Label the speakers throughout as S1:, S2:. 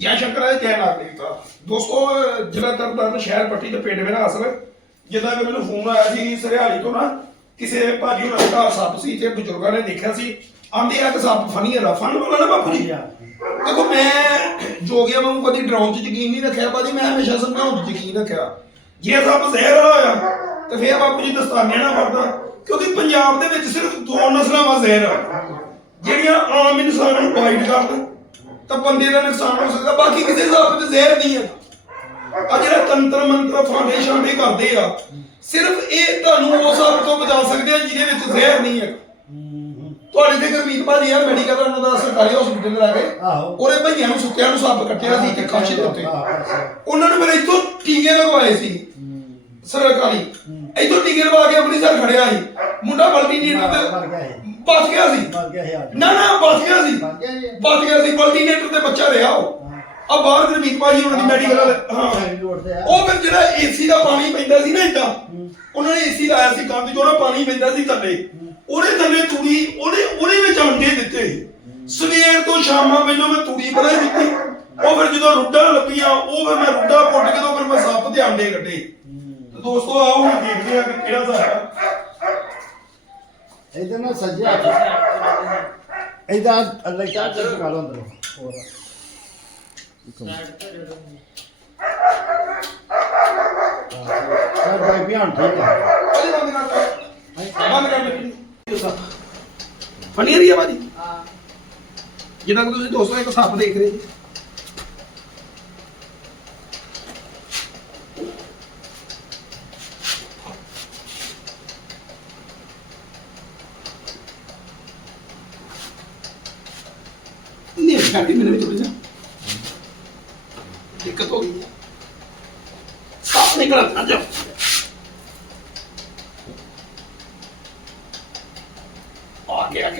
S1: ਜੈ ਸ਼ੰਕਰ ਜੈ ਨਾਗ ਦੇਵਤਾ ਦੋਸਤੋ, ਜ਼ਿਲ੍ਹਾ ਤਰਨਤਾਰਨ ਸ਼ਹਿਰ ਪੱਟੀ ਦੇ ਪਿੰਡ ਮੇਰਾ ਅਸਲ, ਜਿੱਦਾਂ ਕਿ ਮੈਨੂੰ ਫੋਨ ਆਇਆ ਸੀ ਸਰਿਆਲੀ ਤੋਂ ਨਾ, ਕਿਸੇ ਭਾਜੀ ਹੋਣਾ ਦਾ ਘਰ ਸੱਪ ਸੀ, ਤੇ ਬਜ਼ੁਰਗਾਂ ਨੇ ਦੇਖਿਆ ਸੀ। ਆਂਦੇ ਆ ਕਿ ਸੱਪ ਫਨੀ ਹੈਗਾ ਫਨ ਵਾਲਾ ਨਾ ਬਾਪੂ ਜੀ? ਦੇਖੋ, ਮੈਂ ਜੋਗੀਆਂ ਵਾਂਗੂ ਕਦੀ ਡਰਾਉਣ 'ਚ ਯਕੀਨ ਨਹੀਂ ਰੱਖਿਆ ਬਾਜੀ ਮੈਂ ਹਮੇਸ਼ਾ ਸਮਝਾਉਣ 'ਚ ਯਕੀਨ ਰੱਖਿਆ। ਜੇ ਸੱਪ ਜ਼ਹਿਰ ਵਾਲਾ ਹੋਇਆ, ਤੇ ਫੇਰ ਬਾਪੂ ਜੀ ਦਸਤਾਨੇ ਨਾ ਫੜਦਾ, ਕਿਉਂਕਿ ਪੰਜਾਬ ਦੇ ਵਿੱਚ ਸਿਰਫ ਦੋ ਨਸਲਾਂ ਵਾ ਜ਼ਹਿਰ ਆ, ਜਿਹੜੀਆਂ ਆਮ ਇਨਸਾਨ ਨੂੰ ਬਾਈਟ ਕਰਨ ਤਾਂ ਬੰਦੇ ਦਾ ਨੁਕਸਾਨ ਹੋ ਸਕਦਾ ਬਾਕੀ ਕਿਸੇ ਹਿਸਾਬ ਤੇ ਜ਼ਹਿਰ ਨਹੀਂ ਹੈ। ਆ ਜਿਹੜਾ ਤੰਤਰ ਮੰਤਰ ਫਾਊਂਡੇਸ਼ਨ ਵੀ ਕਰਦੇ ਆ ਸਿਰਫ ਇਹ ਤੁਹਾਨੂੰ ਉਸ ਹੱਦ ਤੋਂ ਬਚਾ ਸਕਦੇ ਆ ਜਿਹਦੇ ਵਿੱਚ ਜ਼ਹਿਰ ਨਹੀਂ ਹੈ। ਤੁਹਾਡੇ ਤੇ ਗੁਰਮੀਤ ਭਾਜੀ ਆ ਮੈਡੀਕਲ ਉਹਨਾਂ ਦਾ ਸਰਕਾਰੀ ਹਸਪੀਟਲ ਲਾ ਕੇ
S2: ਆਹੋ।
S1: ਭਈਆਂ ਨੂੰ ਸੁੱਕਿਆਂ ਨੂੰ ਸੱਪ ਕੱਟਿਆ ਸੀ ਤੇ ਖਾਂਸ਼ੇ ਦੇ ਉੱਤੇ। ਉਹਨਾਂ ਨੇ ਮੇਰੇ ਇੱਥੋਂ ਟੀਕੇ ਲਗਵਾਏ ਸੀ। ਸਰਕਾਰੀ ਇੱਥੋਂ ਟੀਕੇ ਲਵਾ ਕੇ ਅੰਮ੍ਰਿਤਸਰ ਖੜਿਆ ਸੀ। ਮੁੰਡਾ ਨੀਟਰ
S2: ਮਰ ਗਿਆ
S1: ਤੇ। ਬਚ ਗਿਆ ਸੀ। ਨਾ ਨਾ ਬਚ ਗਿਆ ਸੀ। ਬਚ ਗਿਆ ਸੀ। ਮਲਟੀਨੇਟਰ ਤੇ ਬੱਚਾ ਰਿਹਾ ਉਹ। ਆ ਬਾਹਰ ਗੁਰਮੀਤ ਭਾਜੀ ਉਹਨਾਂ ਦੀ ਮੈਡੀਕਲ ਹਾਂ।
S2: ਤੇ।
S1: ਉਹ ਫਿਰ ਜਿਹੜਾ ਏਸੀ ਦਾ ਪਾਣੀ ਪੈਂਦਾ ਸੀ ਨਾ ਇਦਾਂ ਉਹਨਾਂ ਨੇ ਏਸੀ ਲਾਇਆ ਸੀ ਕੰਧ 'ਚ ਉਹਦਾ ਪਾਣੀ ਪੈਂਦਾ ਸੀ ਥੱਲੇ। ਉਹਦੇ ਥੱਲੇ ਤੂੜੀ ਉਹਦੇ ਉਹਦੇ ਵਿੱਚ ਆਂਡੇ ਦਿੱਤੇ। ਸਵੇਰ ਤੋਂ ਸ਼ਾਮਾਂ ਮੈਨੂੰ ਮੈਂ ਤੂੜੀ ਬਣਾਈ ਦਿੱਤੀ। ਉਹ ਫਿਰ ਜਦੋਂ ਰੁੱਡਾਂ ਲੱਭੀਆਂ ਉਹ ਫਿਰ ਮੈਂ ਰੁੱਡਾ ਪੁੱਟ ਕੇ ਤੋਂ ਫਿਰ ਮੈਂ ਸੱਪ ਦੇ ਆਂਡੇ ਕੱਢੇ। ਤੇ ਦੋਸਤੋ ਆਓ ਹੁਣ ਦੇਖਦੇ ਆ ਕਿ ਕਿਹੜਾ ਹਿਸਾਬ ਆ
S2: ਇਹਦੇ ਨਾਲ ਸੱਜੇ ਹੱਥ। ਇਹਦਾ ਚਾਹ ਚੱਕ ਕਰ ਲੋ ਅੰਦਰ। ਹੋਰ। ਸਰ ਭਾਈ ਵੀ ਹਣ ਠੀਕ ਹੈ
S1: ਬੰਦ ਕਰ ਬੰਦ ਕਰ ਦੇ। ਫਨੀ ਰਹੀ ਹੈ ਬਾਜੀ
S3: ਹਾਂ
S1: ਜਿੱਦਾਂ ਕਿ ਤੁਸੀਂ ਦੋਸਤੋ ਇੱਕ ਸੱਪ ਦੇਖ ਰਹੇ ਜੀ ਨਹੀਂ ਸਾਡੀ ਮੈਨੂੰ ਵੀ ਥੋੜੀ ਜਿਹਾ ਦਿੱਕਤ ਹੋ ਗਈ ਹੈ ਸੱਪ ਨਿਕਲ ਆ ਜਾ ਆ ਗਿਆ ਆ।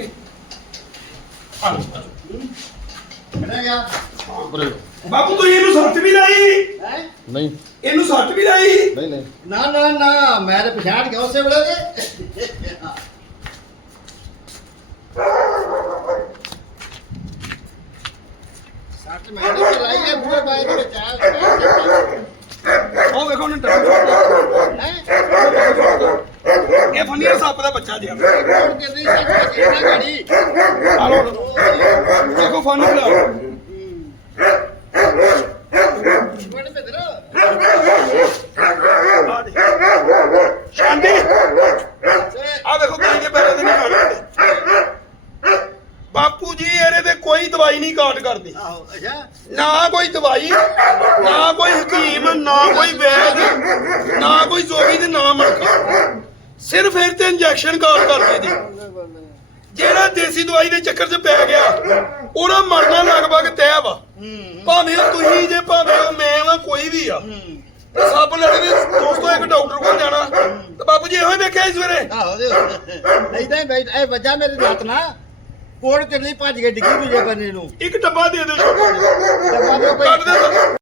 S2: ਕਿਹੜਾ ਗਿਆ?
S1: ਬਾਪੂ ਤੂੰ ਇਹਨੂੰ ਸੱਟ ਵੀ ਲਾਈ?
S2: ਹੈ?
S4: ਨਹੀਂ।
S1: ਇਹਨੂੰ ਸੱਟ ਵੀ ਲਾਈ?
S4: ਨਹੀਂ ਨਹੀਂ।
S2: ਨਾ ਨਾ ਨਾ ਮੈਂ ਤੇ ਪਛਾਣ ਗਿਆ ਉਸੇ ਵੇਲੇ। ਦੇ ਮੈਂ ਤੇ ਚਲਾਈ ਹੈ ਦੇ ਵਿੱਚ ਆ
S1: ਉਹ ਵੇਖੋ ਉਹਨੇ ਟੱਪ ਇਹ ਫਨੀਅਰ ਸੱਪ ਦਾ ਬੱਚਾ ਜਿਹਾ।
S2: ਕੋਣ
S1: ਦੇਖੋ ਫਨ ਖਿਲਾ
S2: ਕੋਣ ਤੇ ਦਰ
S1: ਸ਼ਾਂਤੀ ਆ ਦੇਖੋ ਕਈ ਦੇ ਪੈਰਾਂ ਤੇ ਨਿਕਾਲ ਹੁੰਦੇ ਬਾਪੂ ਜੀ ਇਹਦੇ ਤੇ ਕੋਈ ਦਵਾਈ ਨਹੀਂ ਕਾਟ ਕਰਦੀ।
S2: ਆਹੋ ਅੱਛਾ।
S1: ਨਾ ਕੋਈ ਦਵਾਈ ਨਾ ਕੋਈ ਹਕੀਮ ਨਾ ਕੋਈ ਵੈਦ ਨਾ ਕੋਈ ਜੋਗੀ ਤੇ ਨਾ ਮੜਕਾ ਸਿਰਫ ਇਹ ਤੇ ਇੰਜੈਕਸ਼ਨ ਕਾਟ ਕਰਦੇ ਦੀ। ਜਿਹੜਾ ਦੇਸੀ ਦਵਾਈ ਦੇ ਚੱਕਰ 'ਚ ਪੈ ਗਿਆ ਉਹਦਾ ਮਰਨਾ ਲਗਭਗ ਤੈਅ ਵਾ। ਭਾਵੇਂ ਉਹ ਤੁਸੀਂ ਜੇ ਭਾਵੇਂ ਉਹ ਮੈਂ ਵਾ ਕੋਈ ਵੀ ਆ। ਤੇ ਸੱਪ ਲੜਦੇ ਦੋਸਤੋ ਇੱਕ ਡਾਕਟਰ ਕੋਲ ਜਾਣਾ। ਤੇ ਬਾਪੂ ਜੀ ਇਹੋ ਹੀ ਵੇਖਿਆ ਸਵੇਰੇ
S2: ਆਹੋ ਦੇ ਇਦਾਂ ਹੀ ਬੈਠ ਇਹ ਵੱਜਾ ਮੇਰੇ ਹੱਥ ਨਾ ਕੋੜ ਲਈ ਭੱਜ ਕੇ ਡਿੱਗੀ ਦੂਜੇ ਬੰਨੇ ਨੂੰ।
S1: ਇੱਕ ਡੱਬਾ ਦੇ ਦਿਓ
S2: ਡੱਬਾ ਦਿਓ ਕੋਈ
S1: ਕੱਢ ਦੇ